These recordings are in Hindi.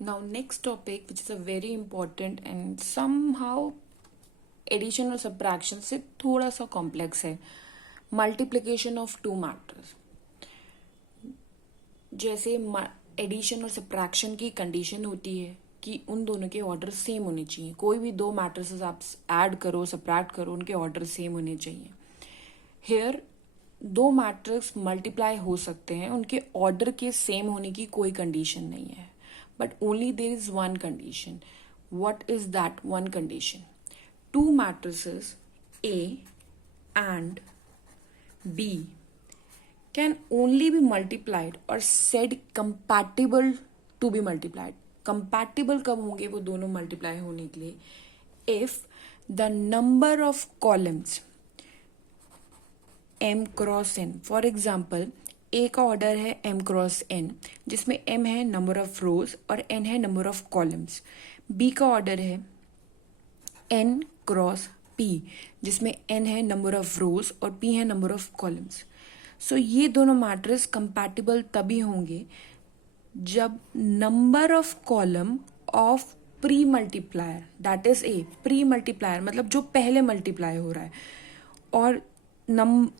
Now, next topic, which is a very important and somehow addition और सब्ट्रैक्शन से थोड़ा सा कॉम्प्लेक्स है, मल्टीप्लिकेशन ऑफ टू मैट्रिक्स। जैसे एडिशन और सब्ट्रैक्शन की कंडीशन होती है कि उन दोनों के ऑर्डर सेम होने चाहिए। कोई भी दो मैट्रिसेस आप ऐड करो, सब्ट्रैक्ट करो, उनके ऑर्डर सेम होने चाहिए। हेयर दो मैट्रिक्स मल्टीप्लाई हो सकते हैं, उनके ऑर्डर के सेम होने की कोई कंडीशन नहीं है, but only there is one condition. What is that one condition? Two matrices A and B can only be multiplied or said compatible to be multiplied. Compatible कब होंगे वो दोनों मल्टीप्लाई होने के लिए? If the number of columns m cross n, for example A का ऑर्डर है m क्रॉस n, जिसमें m है नंबर ऑफ रोज और n है नंबर ऑफ कॉलम्स। B का ऑर्डर है n क्रॉस p, जिसमें n है नंबर ऑफ रोज और p है नंबर ऑफ कॉलम्स। सो ये दोनों मैट्रिक्स कंपैटिबल तभी होंगे जब number of column of pre multiplier, that is a pre multiplier मतलब जो पहले मल्टीप्लाई हो रहा है, और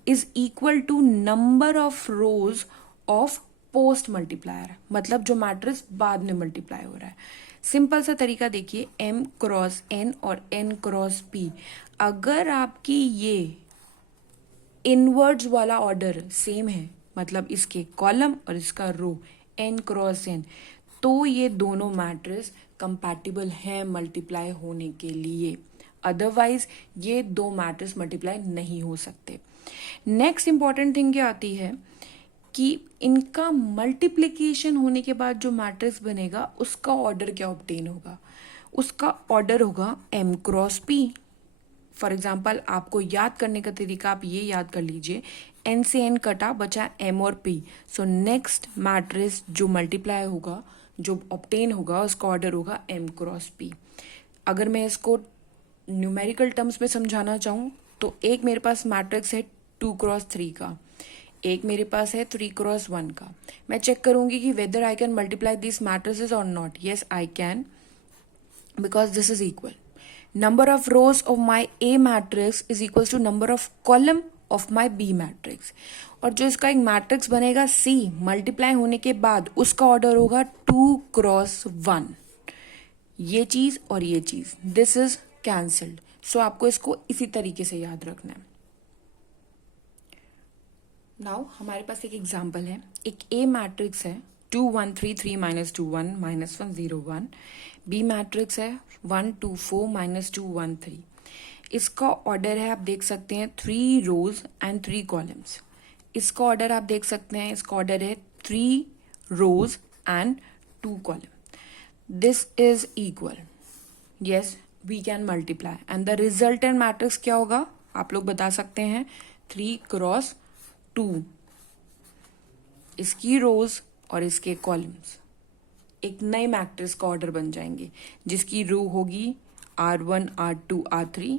is equal to number of rows of post multiplier, मतलब जो मैट्रिक्स बाद में मल्टीप्लाई हो रहा है। सिंपल सा तरीका देखिए, m क्रॉस n और n क्रॉस p, अगर आपकी ये इनवर्ड्स वाला ऑर्डर सेम है, मतलब इसके कॉलम और इसका रो n क्रॉस n, तो ये दोनों मैट्रिक्स कंपैटिबल हैं मल्टीप्लाई होने के लिए। अदरवाइज ये दो मैट्रिक्स मल्टीप्लाई नहीं हो सकते। नेक्स्ट इंपॉर्टेंट थिंग क्या आती है कि इनका मल्टीप्लिकेशन होने के बाद जो मैट्रिक्स बनेगा उसका ऑर्डर क्या ऑब्टेन होगा? उसका ऑर्डर होगा m cross p। For example आपको याद करने का तरीका आप ये याद कर लीजिए, n से n कटा बचा m और p। सो नेक्स्ट मैट्रिक्स जो मल्टीप्लाई होगा, जो ऑब्टेन होगा, उसका ऑर्डर होगा m क्रॉस p। अगर मैं इसको न्यूमेरिकल टर्म्स में समझाना चाहूँ तो एक मेरे पास मैट्रिक्स है 2 क्रॉस 3 का, एक मेरे पास है 3 क्रॉस 1 का। मैं चेक करूंगी कि whether I can multiply this matrices और not. Yes I can, because this is equal. Number of rows of my A matrix is equal to number of column of my B matrix, और जो इसका एक मैट्रिक्स बनेगा सी मल्टीप्लाई होने के बाद उसका ऑर्डर होगा 2 क्रॉस 1। ये चीज और ये चीज, दिस इज कैंसल्ड। सो आपको इसको इसी तरीके से याद रखना है। नाउ हमारे पास एक एग्जाम्पल है, एक ए मैट्रिक्स है 2 1 3 3 माइनस 2 1 माइनस 1 0 1। बी मैट्रिक्स है 1 2 4 माइनस 2 1 3। इसका ऑर्डर है, आप देख सकते हैं 3 रोज एंड 3 कॉलम्स। इसका ऑर्डर आप देख सकते हैं, इसका ऑर्डर है 3 rows and 2 column. This is equal, yes we can multiply, and the resultant matrix क्या होगा आप लोग बता सकते हैं? 3 क्रॉस 2। इसकी रोज और इसके कॉलम्स एक नए मैट्रिक्स का ऑर्डर बन जाएंगे, जिसकी रो होगी R1 R2 R3।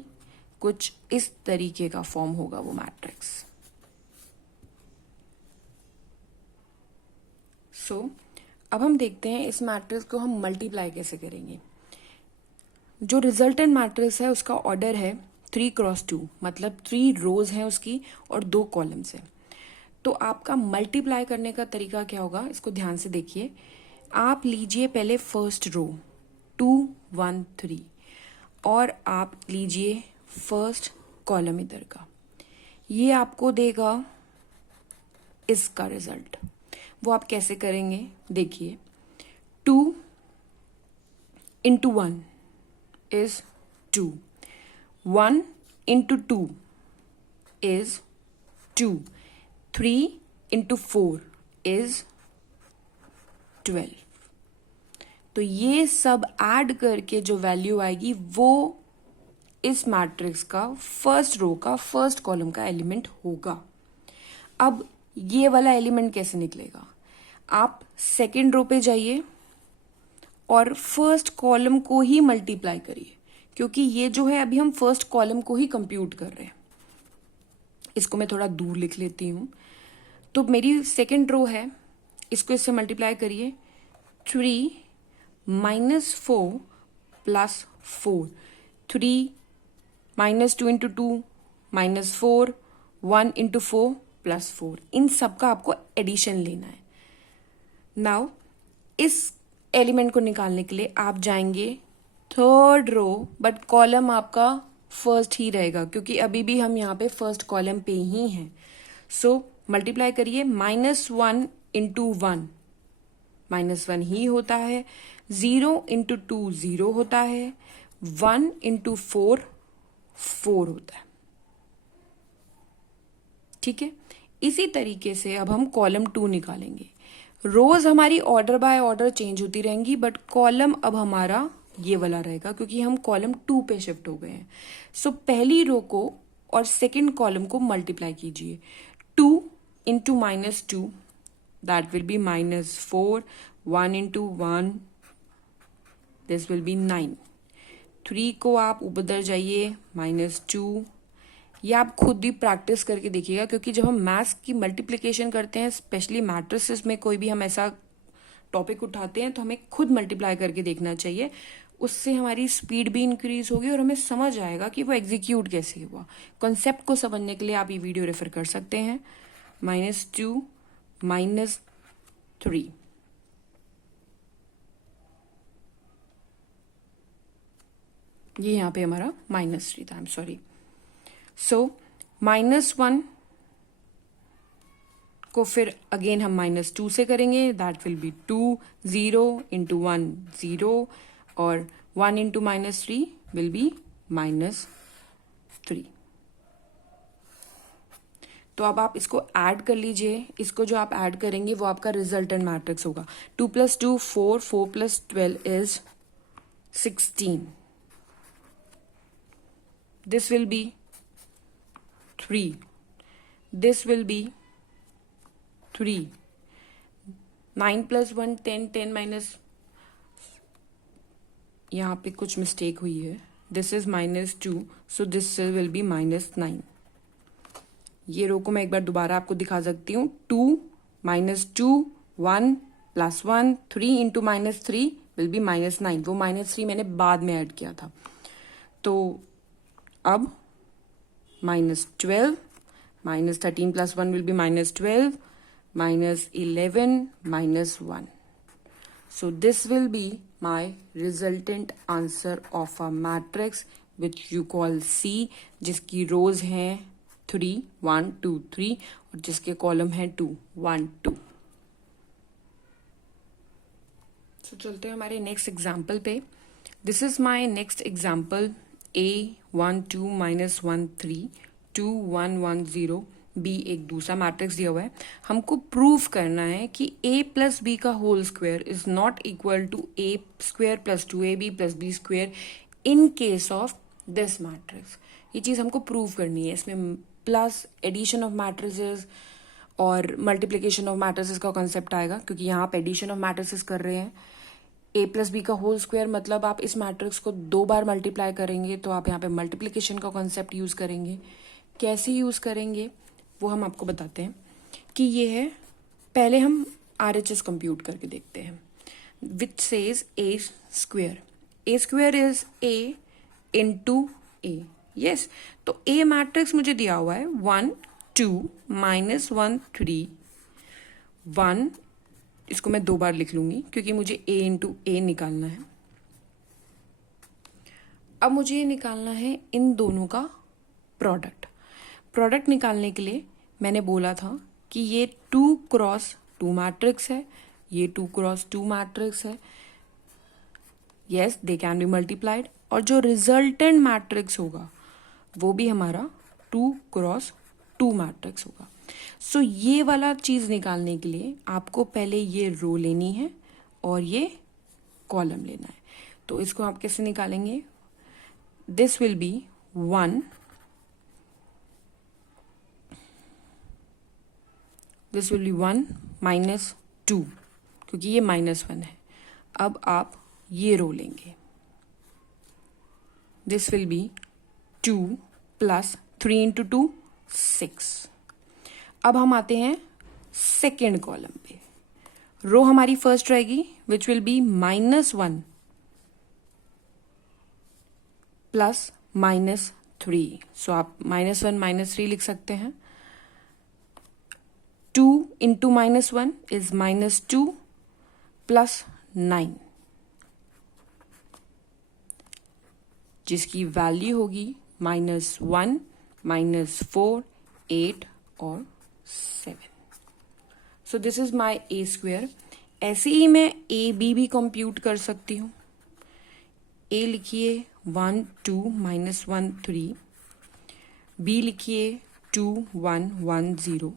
कुछ इस तरीके का फॉर्म होगा वो मैट्रिक्स। सो अब हम देखते हैं इस मैट्रिक्स को हम मल्टीप्लाई कैसे करेंगे। जो रिजल्टेंट मैट्रिक्स है उसका ऑर्डर है 3 क्रॉस 2, मतलब 3 रोज हैं उसकी और 2 कॉलम्स हैं। तो आपका मल्टीप्लाई करने का तरीका क्या होगा, इसको ध्यान से देखिए। आप लीजिए पहले फर्स्ट रो 2 1 3, और आप लीजिए फर्स्ट कॉलम इधर का, ये आपको देगा इसका रिजल्ट। वो आप कैसे करेंगे देखिए, 2 into 1 is 2, 1 into 2 is 2, 3 into 4 is 12। तो ये सब ऐड करके जो वैल्यू आएगी वो इस मैट्रिक्स का फर्स्ट रो का फर्स्ट कॉलम का एलिमेंट होगा। अब ये वाला एलिमेंट कैसे निकलेगा? आप सेकेंड रो पे जाइए और फर्स्ट कॉलम को ही मल्टीप्लाई करिए, क्योंकि ये जो है अभी हम फर्स्ट कॉलम को ही कंप्यूट कर रहे हैं। इसको मैं थोड़ा दूर लिख लेती हूं। तो मेरी सेकेंड रो है, इसको इससे मल्टीप्लाई करिए, 3 -4 प्लस 4, 3 -2 इंटू 2 -4, 1 इंटू 4 प्लस 4, इन सब का आपको एडिशन लेना है। नाउ इस एलिमेंट को निकालने के लिए आप जाएंगे थर्ड रो, बट कॉलम आपका फर्स्ट ही रहेगा क्योंकि अभी भी हम यहाँ पे फर्स्ट कॉलम पे ही हैं। सो मल्टीप्लाई करिए, -1 इंटू 1 -1 ही होता है, 0 इंटू 2 0 होता है, 1 इंटू 4 4 होता है। ठीक है, इसी तरीके से अब हम कॉलम 2 निकालेंगे। रोज हमारी ऑर्डर बाय ऑर्डर चेंज होती रहेंगी, बट कॉलम अब हमारा ये वाला रहेगा क्योंकि हम कॉलम 2 पे शिफ्ट हो गए हैं। सो पहली रो को और सेकंड कॉलम को मल्टीप्लाई कीजिए। 2 into -2 that will B -4, 1 into 1 this will be 9। 3 को आप उधर जाइए, -2। ये आप खुद भी प्रैक्टिस करके देखिएगा क्योंकि जब हम मैथ्स की मल्टीप्लिकेशन करते हैं, स्पेशली मैट्रिसेस में कोई भी हम ऐसा टॉपिक उठाते हैं, तो हमें खुद मल्टीप्लाई करके देखना चाहिए। उससे हमारी स्पीड भी इंक्रीज होगी और हमें समझ आएगा कि वो एग्जीक्यूट कैसे हुआ। कॉन्सेप्ट को समझने के लिए आप ये वीडियो रेफर कर सकते हैं। -2 -3, ये यहाँ पे हमारा -3 था, आई एम सॉरी। सो -1 को फिर अगेन हम -2 से करेंगे, दैट विल बी 2, 0 इंटू 1 0, और 1 इंटू -3 विल बी -3। तो अब आप इसको ऐड कर लीजिए। इसको जो आप ऐड करेंगे वो आपका रिजल्टेंट मैट्रिक्स होगा। 2 + 2 4, 4 + 12 is 16। This will be 3. This will be 3. 9 + 1 10, 10 minus, यहाँ पे कुछ मिस्टेक हुई है। This is -2, so this will be -9. ये रो को मैं एक बार दोबारा आपको दिखा सकती हूँ। 2 -2 1 + 1 3 इंटू -3 विल बी -9। वो -3 मैंने बाद में ऐड किया था। तो अब -12 -13 + 1 will be -12, -11 -1. So this will be my resultant answer of a matrix which you call C, जिसकी रोज हैं 3 1 2 3 और जिसके कॉलम हैं 2 1 2। So चलते हैं हमारे नेक्स्ट एग्जाम्पल पे। This is my next example. A1 2 -1 3 2 1 1 0 B एक दूसरा मैट्रिक्स दिया हुआ है। हमको प्रूव करना है कि A + B का whole square is not equal to A² + 2AB + B² in case of this matrix. ये चीज हमको प्रूव करनी है। इसमें प्लस एडिशन ऑफ मैट्रिसेस और मल्टीप्लीकेशन ऑफ मैट्रिसेस का कॉन्सेप्ट आएगा क्योंकि यहाँ आप एडिशन ऑफ मैट्रिसेस कर रहे हैं। A + B का होल स्क्वायर मतलब आप इस मैट्रिक्स को 2 बार मल्टीप्लाई करेंगे, तो आप यहाँ पे मल्टीप्लिकेशन का कॉन्सेप्ट यूज करेंगे। कैसे यूज करेंगे वो हम आपको बताते हैं कि ये है। पहले हम RHS कंप्यूट करके देखते हैं, which says A²। A² is A into A। Yes, तो A मैट्रिक्स मुझे दिया हुआ है 1 2 -1 3 1। इसको मैं 2 बार लिख लूंगी क्योंकि मुझे A इंटू A निकालना है। अब मुझे ये निकालना है इन दोनों का प्रोडक्ट। प्रोडक्ट निकालने के लिए मैंने बोला था कि ये 2 × 2 मैट्रिक्स है, ये 2 × 2 मैट्रिक्स है। Yes, they can be multiplied. और जो रिजल्टेंट मैट्रिक्स होगा वो भी हमारा 2 × 2 मैट्रिक्स होगा। सो ये वाला चीज निकालने के लिए आपको पहले ये रो लेनी है और ये कॉलम लेना है। तो इसको आप कैसे निकालेंगे? This will be 1, this will be 1 -2 क्योंकि ये -1 है। अब आप ये रो लेंगे, दिस विल बी 2 + 3 इंटू 2 6। अब हम आते हैं सेकेंड कॉलम पे। रो हमारी फर्स्ट रहेगी विच विल बी -1 प्लस -3. सो आप -1 -3 लिख सकते हैं. 2 इंटू -1 इज -2 प्लस 9, जिसकी वैल्यू होगी -1 -4 8 और 7. So this is my A square. ऐसे ही मैं ए बी भी कंप्यूट कर सकती हूँ. ए लिखिए 1 2 -1 3, बी लिखिए 2 1 1 0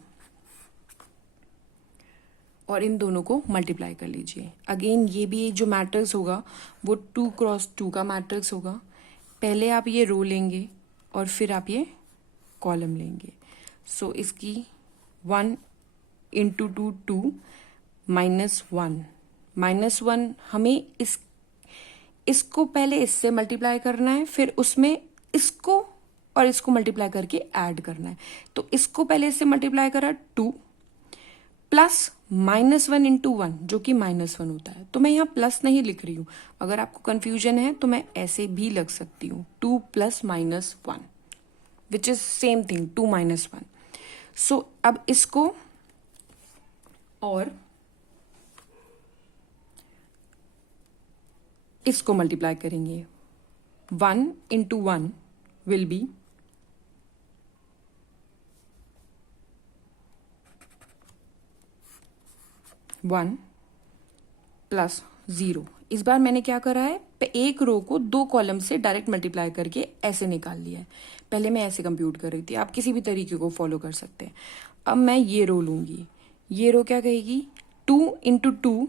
और इन दोनों को मल्टीप्लाई कर लीजिए. अगेन ये भी जो मैट्रिक्स होगा वो 2 क्रॉस 2 का मैट्रिक्स होगा. पहले आप ये रो लेंगे और फिर आप ये कॉलम लेंगे. सो इसकी 1 इंटू 2 2 -1 हमें इसको पहले इससे मल्टीप्लाई करना है, फिर उसमें इसको और इसको मल्टीप्लाई करके ऐड करना है. तो इसको पहले इससे मल्टीप्लाई करा 2 प्लस -1 इंटू 1 जो कि -1 होता है. तो मैं यहाँ प्लस नहीं लिख रही हूं. अगर आपको कंफ्यूजन है तो मैं ऐसे भी लग सकती हूँ 2 plus -1 which is same thing 2 -1. सो अब इसको और इसको मल्टीप्लाई करेंगे. 1 इंटू 1 विल बी 1 प्लस 0. इस बार मैंने क्या करा है, एक रो को 2 कॉलम से डायरेक्ट मल्टीप्लाई करके ऐसे निकाल लिया है. पहले मैं ऐसे कंप्यूट कर रही थी, आप किसी भी तरीके को फॉलो कर सकते हैं. अब मैं ये रो लूंगी. ये रो क्या कहेगी 2 into 2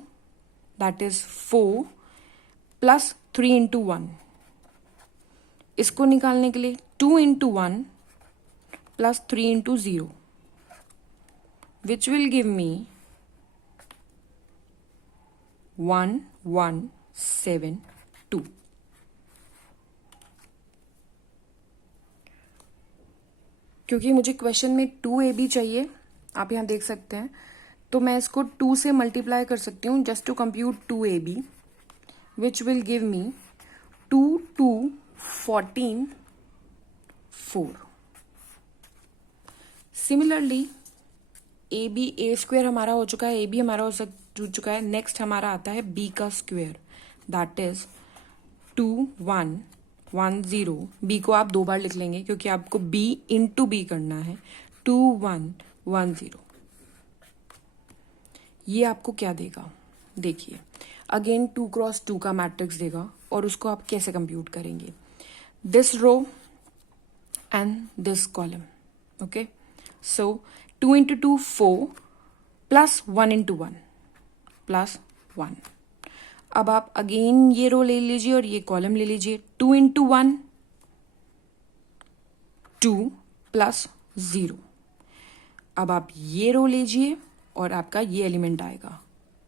that is 4 plus 3 into 1. इसको निकालने के लिए 2 into 1 plus 3 into 0 which will give मी 1 1 7 2. क्योंकि मुझे क्वेश्चन में 2ab चाहिए, आप यहां देख सकते हैं, तो मैं इसको 2 से मल्टीप्लाई कर सकती हूँ just to compute 2ab which will give me 2 2 14 4. Similarly A B A square हमारा हो चुका है, ए बी हमारा हो चुका है. नेक्स्ट हमारा आता है बी का स्क्वेयर दैट इज 2 1 1 0. बी को आप 2 बार लिख लेंगे क्योंकि आपको बी इंटू बी करना है. 2 1 1 0. ये आपको क्या देगा, देखिए अगेन 2 क्रॉस 2 का मैट्रिक्स देगा. और उसको आप कैसे कंप्यूट करेंगे, this row and this column. Okay, so 2 into 2 4 plus 1 into 1 plus 1. अब आप अगेन ये रो ले लीजिए और ये कॉलम ले लीजिए. 2 इंटू 1 2 प्लस 0. अब आप ये रो लीजिए और आपका ये एलिमेंट आएगा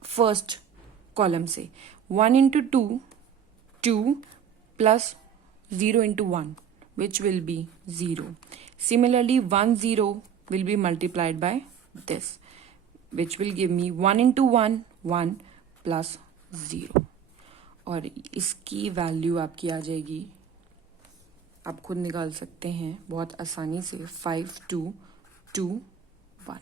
फर्स्ट कॉलम से. 1 into 2 2 plus 0 into 1 which will be 0. Similarly 1 0 will be multiplied by this which will give me 1 into 1 1 plus 0. और इसकी वैल्यू आपकी आ जाएगी, आप खुद निकाल सकते हैं बहुत आसानी से, 5 2 2 1.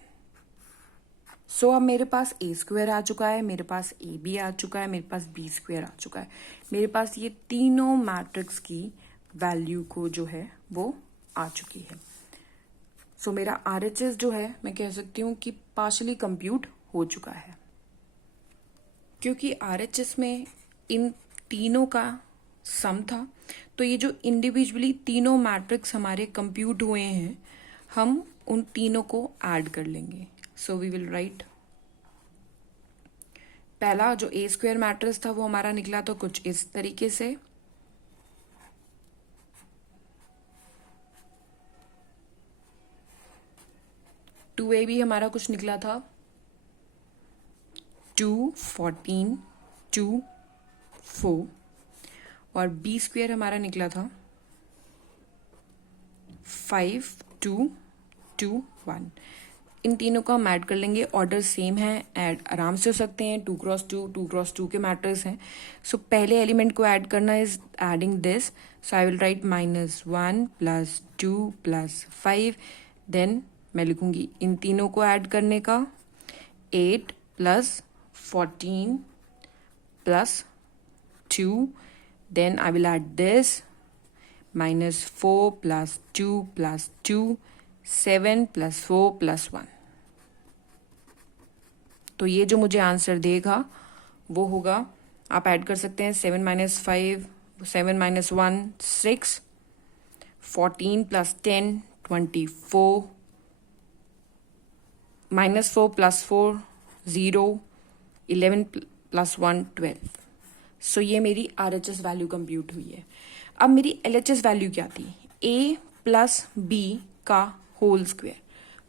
सो अब मेरे पास ए स्क्वायर आ चुका है, मेरे पास ए बी आ चुका है, मेरे पास बी स्क्वायर आ चुका है. मेरे पास ये तीनों मैट्रिक्स की वैल्यू को जो है वो आ चुकी है. सो मेरा आरएचएस जो है मैं कह सकती हूँ कि पार्शली कंप्यूट हो चुका है. क्योंकि आरएचएस में इन तीनों का सम था, तो ये जो इंडिविजुअली तीनों मैट्रिक्स हमारे कंप्यूट हुए हैं, हम उन तीनों को ऐड कर लेंगे. सो वी विल राइट, पहला जो ए स्क्वायर मैट्रिक्स था वो हमारा निकला तो कुछ इस तरीके से. टू ए भी हमारा कुछ निकला था 2 14 2 4. और बी स्क्वायर हमारा निकला था 5 2 2 1. इन तीनों को हम ऐड कर लेंगे, ऑर्डर सेम है, ऐड आराम से हो सकते हैं, 2x2 के मैट्रिक्स हैं. सो पहले एलिमेंट को ऐड करना is adding this. So I will write -1 + 2 + 5. Then मैं लिखूंगी इन तीनों को ऐड करने का 8 + 14 + 2. Then I will add this -4 + 2 + 2, 7 + 4 + 1. तो ये जो मुझे आंसर देगा वो होगा, आप ऐड कर सकते हैं 7 - 5, 7 - 1 6, 14 + 10 24, -4 + 4 0, 11 + 1 12. सो ये मेरी RHS वैल्यू कंप्यूट हुई है. अब मेरी LHS वैल्यू क्या थी? A + B का होल स्क्वायर.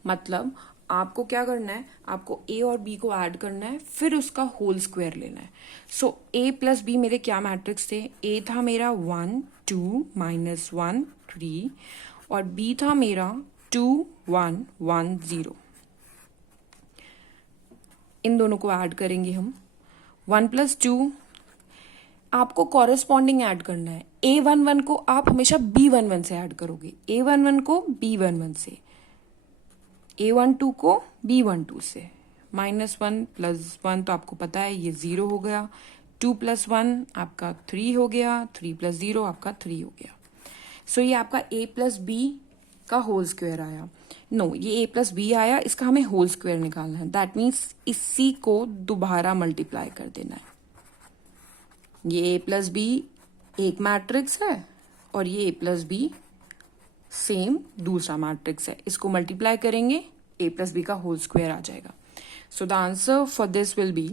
मतलब आपको क्या करना है, आपको A और B को ऐड करना है, फिर उसका होल स्क्वायर लेना है. सो A + B मेरे क्या मैट्रिक्स थे? A था मेरा 1 2 -1 3 और B था मेरा 2 1 1 0. इन दोनों को ऐड करेंगे हम. 1 + 2 आपको कॉरेस्पॉन्डिंग ऐड करना है. A11 को आप हमेशा B11 से ऐड करोगे, A11 को B11 से, A12 को B12 से. -1 + 1 तो आपको पता है ये 0 हो गया. 2 + 1 आपका 3 हो गया. 3 + 0 आपका 3 हो गया. सो ये आपका A + B का होल स्क्वायर आया. नो, ये A + B आया, इसका हमें होल स्क्वायर निकालना है. दैट मीन्स इसी को दोबारा मल्टीप्लाई कर देना है. ये A + B एक मैट्रिक्स है और ये A + B सेम दूसरा मैट्रिक्स है. इसको मल्टीप्लाई करेंगे, A + B का होल स्क्वायर आ जाएगा. So the answer for this will be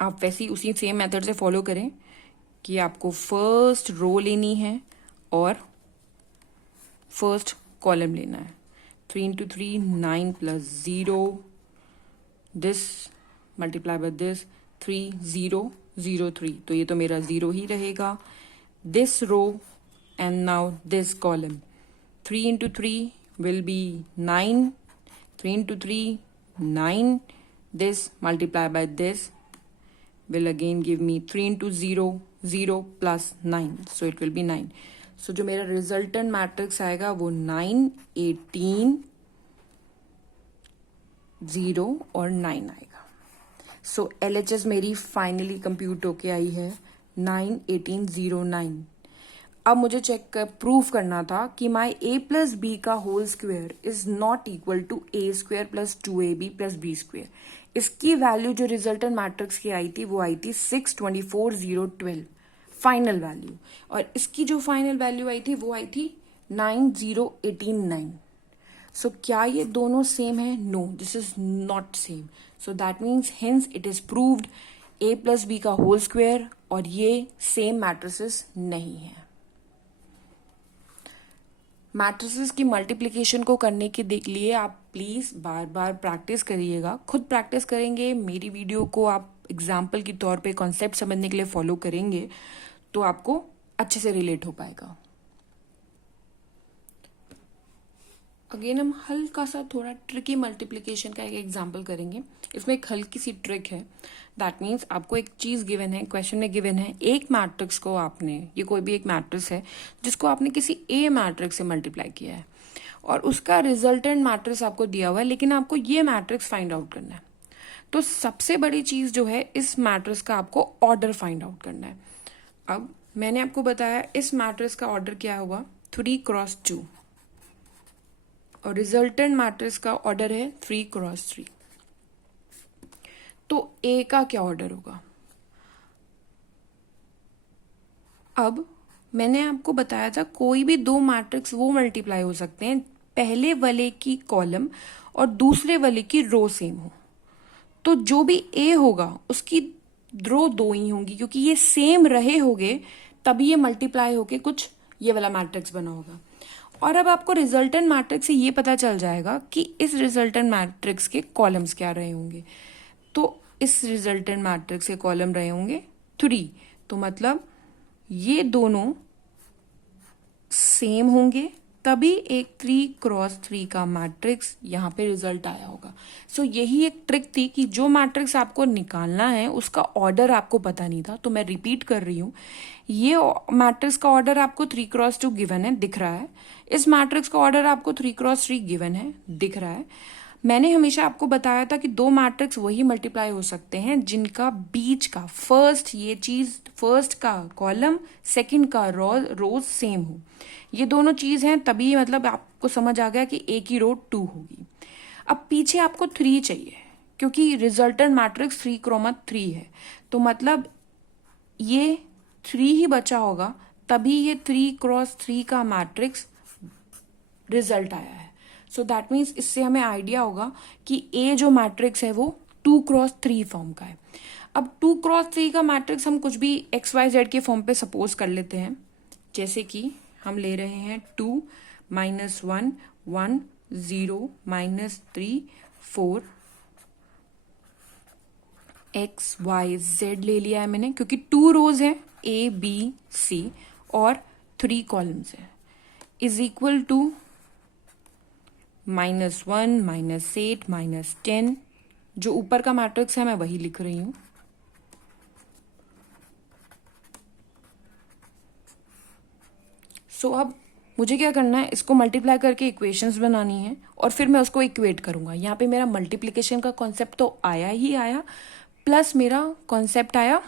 आप वैसे ही उसी सेम मेथड से फॉलो करें कि आपको फर्स्ट रो लेनी है और फर्स्ट कॉलम लेना है. 3 × 3 9 + 0, दिस मल्टीप्लाई बाय दिस 3 0 0 3. तो ये तो मेरा 0 ही रहेगा. This row and now this column. 3 × 3 will be 9. 3 × 3 9. This multiply by this will again give me 3 × 0 0 + 9. So it will be 9. So जो मेरा रिजल्टेंट मैट्रिक्स आएगा वो 9 18 0 और 9 आएगा. सो LHS मेरी फाइनली कंप्यूट होके आई है 9 18 0 9. अब मुझे चेक कर प्रूफ करना था कि माई A + B का whole square is not equal to A² + 2AB + B². इसकी वैल्यू जो रिजल्टेंट मैट्रिक्स की आई थी वो आई थी 6 24 0 12 फाइनल वैल्यू. और इसकी जो फाइनल वैल्यू आई थी वो आई थी 9 0 18 9. सो क्या ये दोनों सेम है? No, this is not same. So that means hence it is proved A + B का होल स्क्वायर और ये सेम मैट्रिसेस नहीं है. मैट्रिसेस की मल्टीप्लिकेशन को करने के लिए आप प्लीज़ बार बार प्रैक्टिस करिएगा. खुद प्रैक्टिस करेंगे, मेरी वीडियो को आप एग्जाम्पल के तौर पे कॉन्सेप्ट समझने के लिए फॉलो करेंगे तो आपको अच्छे से रिलेट हो पाएगा. अगेन हम हल्का सा थोड़ा ट्रिकी मल्टीप्लिकेशन का एक एग्जाम्पल करेंगे. इसमें एक हल्की सी ट्रिक है. दैट मीन्स आपको एक चीज़ गिवन है, क्वेश्चन में गिवन है, एक मैट्रिक्स को आपने, ये कोई भी एक मैट्रिक्स है जिसको आपने किसी A मैट्रिक्स से मल्टीप्लाई किया है और उसका रिजल्टेंट मैट्रिक्स आपको दिया हुआ है, लेकिन आपको ये मैट्रिक्स फाइंड आउट करना है. तो सबसे बड़ी चीज़ जो है, इस मैट्रिक्स का आपको ऑर्डर फाइंड आउट करना है. अब मैंने आपको बताया इस मैट्रिक्स का ऑर्डर क्या हुआ, 3 × 2 और रिजल्टेंट मैट्रिक्स का ऑर्डर है 3 × 3. तो A का क्या ऑर्डर होगा? अब मैंने आपको बताया था कोई भी दो मैट्रिक्स वो मल्टीप्लाई हो सकते हैं पहले वाले की कॉलम और दूसरे वाले की रो सेम हो. तो जो भी A होगा उसकी रो दो ही होंगी, क्योंकि ये सेम रहे होंगे तभी ये मल्टीप्लाई होके कुछ ये वाला मैट्रिक्स बना होगा. और अब आपको रिजल्टेंट मैट्रिक्स से ये पता चल जाएगा कि इस रिजल्टेंट मैट्रिक्स के कॉलम्स क्या रहे होंगे. तो इस रिजल्टेंट मैट्रिक्स के कॉलम रहे होंगे 3। तो मतलब ये दोनों सेम होंगे, तभी एक 3x3 का मैट्रिक्स यहाँ पे रिजल्ट आया होगा। सो यही एक ट्रिक थी कि जो मैट्रिक्स आपको निकालना है उसका ऑर्डर आपको पता नहीं था, तो मैं रिपीट कर रही हूँ। ये मैट्रिक्स का ऑर्डर आपको 3x2 गिवन है, दिख रहा है। इस मैट्रिक्स का ऑर्डर आपको 3x3 गिवन है, दिख रहा है। मैंने हमेशा आपको बताया था कि दो मैट्रिक्स वही मल्टीप्लाई हो सकते हैं जिनका बीच का फर्स्ट का कॉलम सेकंड का रोज सेम हो। ये दोनों चीज हैं, तभी मतलब आपको समझ आ गया कि एक ही रो 2 होगी। अब पीछे आपको 3 चाहिए क्योंकि रिजल्टेंट मैट्रिक्स 3x3 है, तो मतलब ये 3 ही बचा होगा, तभी ये 3x3 का मैट्रिक्स रिजल्ट आया है। सो दैट मीन्स इससे हमें आइडिया होगा कि ए जो मैट्रिक्स है वो 2x3 फॉर्म का है। अब 2x3 का मैट्रिक्स हम कुछ भी XYZ के फॉर्म पे सपोज कर लेते हैं, जैसे कि हम ले रहे हैं 2 -1 1 0 -3 4 XYZ ले लिया है मैंने, क्योंकि 2 रोज है ABC और 3 कॉलम्स है, इज इक्वल टू -1 -8 -10। जो ऊपर का मैट्रिक्स है मैं वही लिख रही हूं। सो अब मुझे क्या करना है, इसको मल्टीप्लाई करके इक्वेशंस बनानी है और फिर मैं उसको इक्वेट करूंगा। यहाँ पे मेरा मल्टीप्लिकेशन का कॉन्सेप्ट तो आया ही आया, प्लस मेरा कॉन्सेप्ट आया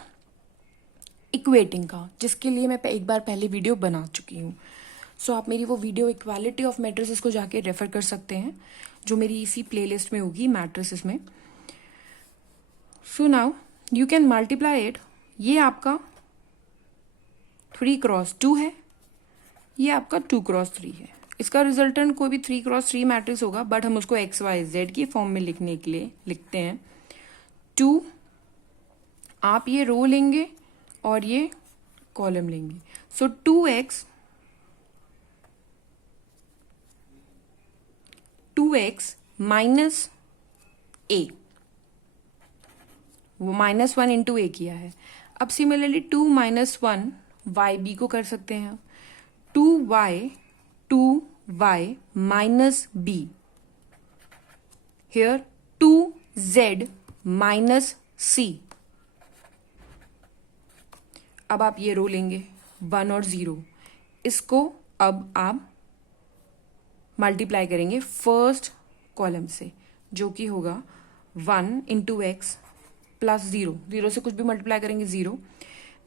इक्वेटिंग का, जिसके लिए मैं एक बार पहले वीडियो बना चुकी हूँ। सो आप मेरी वो वीडियो इक्वालिटी ऑफ मैट्रिसेस को जाके रेफर कर सकते हैं, जो मेरी इसी प्लेलिस्ट में होगी मैट्रिसेस में। So now you can multiply it. ये आपका 3x2 है, ये आपका 2x3 है। इसका रिजल्टेंट कोई भी 3x3 मैट्रिक्स होगा, बट हम उसको XYZ की फॉर्म में लिखने के लिए लिखते हैं 2। आप ये रो लेंगे और ये कॉलम लेंगे। सो 2x माइनस a, वो -1 इंटू ए किया है। अब सिमिलरली 2 - 1 YB को कर सकते हैं, 2y minus b, here 2z minus c। अब आप ये रो लेंगे 1 और 0, इसको अब आप मल्टीप्लाई करेंगे फर्स्ट कॉलम से, जो कि होगा 1 इंटू एक्स प्लस 0, 0 से कुछ भी मल्टीप्लाई करेंगे 0।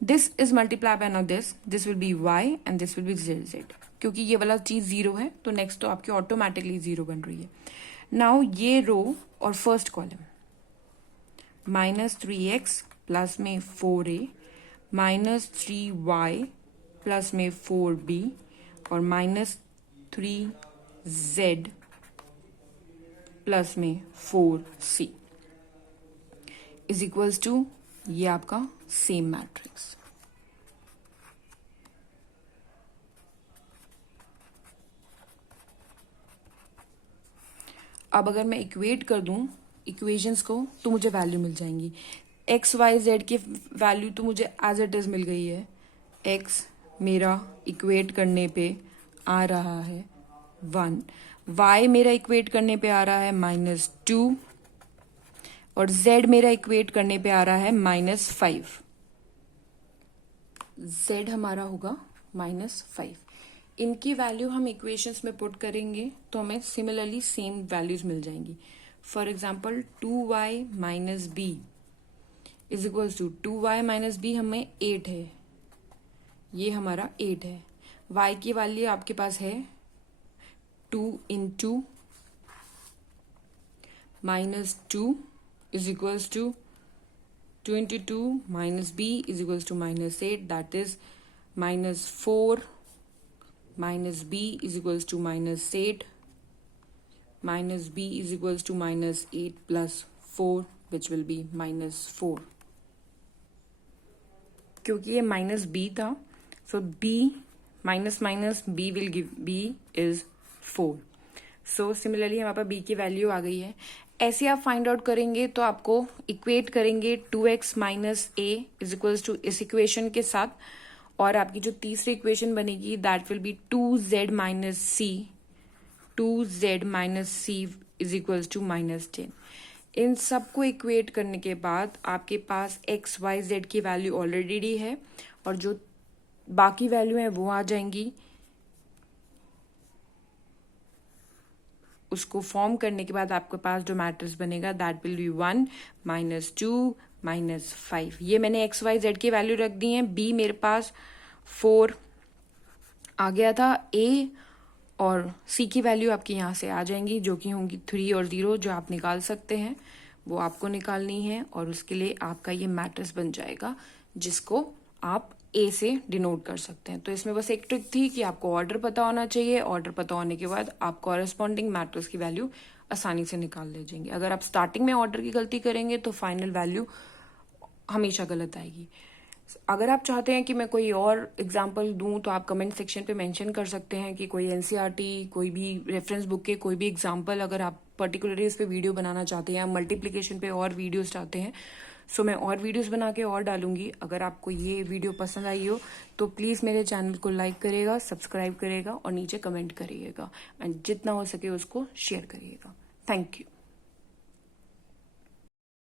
This is multiply by now this will be y and this will be z। क्योंकि ये वाला चीज 0 है तो नेक्स्ट तो आपकी ऑटोमेटिकली 0 बन रही है। नाउ ये रो और फर्स्ट कॉलम -3x प्लस में 4a -3y प्लस में 4b और -3z प्लस में 4c इज इक्वल्स टू ये आपका सेम मैट्रिक्स। अब अगर मैं इक्वेट कर दूं इक्वेशंस को तो मुझे वैल्यू मिल जाएंगी। XYZ की वैल्यू तो मुझे एज इट इज मिल गई है। x मेरा इक्वेट करने पे आ रहा है 1, y मेरा इक्वेट करने पे आ रहा है -2 और z मेरा इक्वेट करने पे आ रहा है -5। z हमारा होगा -5। इनकी वैल्यू हम इक्वेशंस में पुट करेंगे तो हमें सिमिलरली सेम वैल्यूज मिल जाएंगी। For example 2y minus b is equals to 2y minus b हमें 8 है, ये हमारा 8 है। y की वैल्यू आपके पास है 2 into -2 is equals to 2 into 2 minus b is equals to -8, that is -4 minus b is equals to -8 minus b is equals to -8 plus 4 which will be -4। क्योंकि ये -b था so b minus b will give b is 4। So similarly हमारे पास b की वैल्यू आ गई है ऐसे आप फाइंड आउट करेंगे तो आपको इक्वेट करेंगे 2x minus A is equals to इस इक्वेशन के साथ, और आपकी जो तीसरी इक्वेशन बनेगी that will be 2z minus C, 2z minus C is equals to -10। इन सबको इक्वेट करने के बाद आपके पास x y z की वैल्यू ऑलरेडी है, और जो बाकी वैल्यू है वो आ जाएंगी। उसको फॉर्म करने के बाद आपके पास जो मैट्रिक्स बनेगा दैट विल बी 1 -2 -5। ये मैंने x y z की वैल्यू रख दी है। b मेरे पास 4 आ गया था, a और c की वैल्यू आपकी यहाँ से आ जाएंगी जो कि होंगी 3 और 0, जो आप निकाल सकते हैं, वो आपको निकालनी है, और उसके लिए आपका ये मैट्रिक्स बन जाएगा जिसको आप ए से डिनोट कर सकते हैं। तो इसमें बस एक ट्रिक थी कि आपको ऑर्डर पता होना चाहिए। ऑर्डर पता होने के बाद आप कॉरेस्पॉन्डिंग मैट्रिक्स की वैल्यू आसानी से निकाल ले जाएंगे। अगर आप स्टार्टिंग में ऑर्डर की गलती करेंगे तो फाइनल वैल्यू हमेशा गलत आएगी। अगर आप चाहते हैं कि मैं कोई और एग्जाम्पल दूं तो आप कमेंट सेक्शन पे मेंशन कर सकते हैं कि कोई एनसीईआरटी, कोई भी रेफरेंस बुक के कोई भी एग्जाम्पल अगर आप पर्टिकुलरली इस पे वीडियो बनाना चाहते हैं या मल्टीप्लिकेशन पे और वीडियोस चाहते हैं, सो मैं और वीडियोस बना के और डालूंगी। अगर आपको ये वीडियो पसंद आई हो तो प्लीज़ मेरे चैनल को लाइक करिएगा, सब्सक्राइब करिएगा और नीचे कमेंट करिएगा, एंड जितना हो सके उसको शेयर करिएगा। Thank you.